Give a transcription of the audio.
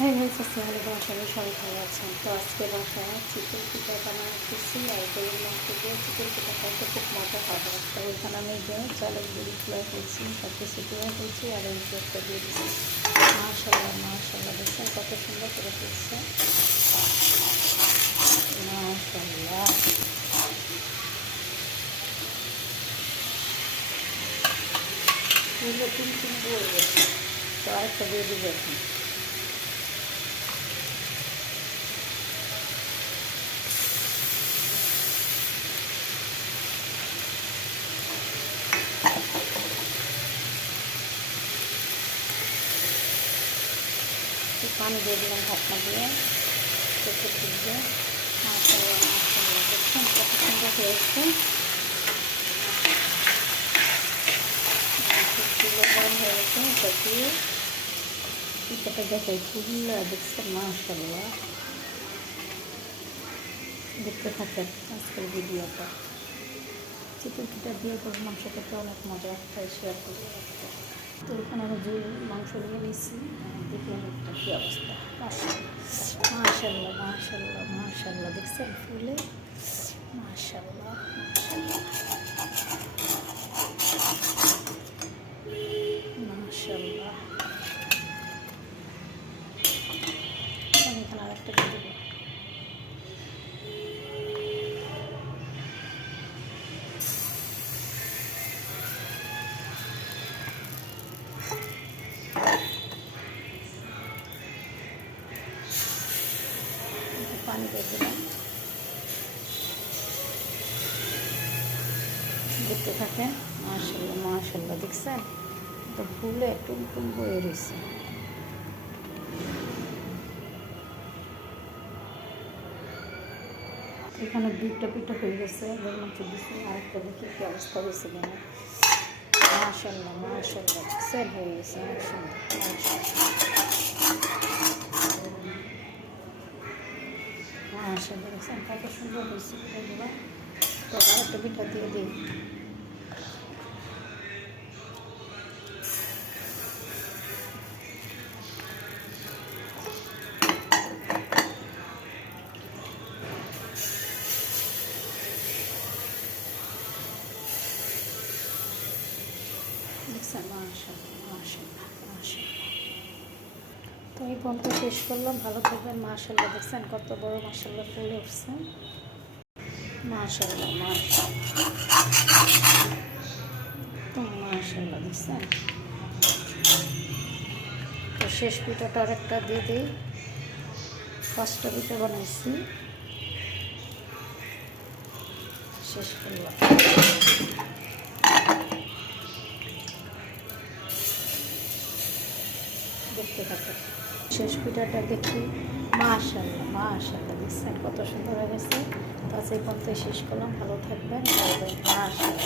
হ্যাঁ হ্যাঁ আসসালামু আলাইকুম, সবাই ভালো আছেন। তো আজকে বাসায় চিকেন পিঠা বানাতেছি আর গরুর মাংস দিয়ে চিকেন পিঠা খাইতে খুব মজা হবে। তো ওইখানে আমি যে চালের গুঁড়ি খুলে ফেলছি, সব কিছু ধুয়ে ফেলছি আর এই একটা দিয়ে দিচ্ছি। মাশাআল্লাহ মাশাআল্লাহ, দেখছেন কত সুন্দর করে ফেলছে। মাশাআল্লাহ, পুরো তিন বয়ে গেছে। তো আরেকটা দিয়ে দিব এখন। পানি দিয়ে দিলাম ঢাকনা দিয়ে, চোখে তুলবে। মাশাআল্লাহ মাশাআল্লাহ, দেখছেন কত সুন্দর হয়েছে। চুলো গরম হয়ে গেছে, এটা দিয়ে পিঠাটা দেখাই খুললে দেখছেন। মাশাআল্লাহ, দেখতে থাকেন আজকের ভিডিওটা। চিকেন পিঠা দিয়ে গরুর মাংস খেতে অনেক মজা, তাই শেয়ার করবো। তো এখানে আমি যে মাংস নিয়ে নিচ্ছি, দেখি একটা কী অবস্থা। মাশাআল্লাহ মাশাআল্লাহ মাশাআল্লাহ, দেখছেন ফুলে। মাশাআল্লাহ মাশাআল্লাহ, আমি এখানে আরেকটা দিয়ে দেবো। পানি দিয়ে দিলাম, দেখতে থাকেন। মাশাআল্লাহ মাশাআল্লাহ, দেখছেন তো ফুলে টুমটুম বয়ে রয়েছে। এখানে দুইটা পিঠা হয়ে গেছে, মাংস দিচ্ছি। আরেকটা দেখি কী অবস্থা হয়েছে কেন। মাশাআল্লাহ মাশাআল্লাহ, দেখছেন হয়ে গেছে অনেক সুন্দর। মাশাআল্লাহ, দেখছেন কত সুন্দর হয়েছে পিঠাগুলো। তো আরেকটা পিঠা দিয়ে দিই। দেখছেন মাশাআল্লাহ মাশাআল্লাহ মাশাআল্লাহ। তো এই পর্যন্ত শেষ করলাম, ভালো থাকবেন। মাশাআল্লাহ, দেখছেন কত বড় মাশাআল্লাহ ফুলে উঠছে। মাশাআল্লাহ মাশাআল্লাহ, তো মাশাআল্লাহ দেখছেন। তো শেষ পিঠাটা আরেকটা দিয়ে দিই। পাঁচটা পিঠা বানাইছি, শেষ করলাম। দেখতে থাকো শেষ পিঠাটা দেখি। মাশাআল্লাহ মাশাআল্লাহ, দেখছেন কত সুন্দর হয়ে গেছে। তো আজ এই পর্যন্ত শেষ করলাম, ভালো থাকবেন। মাশাআল্লাহ।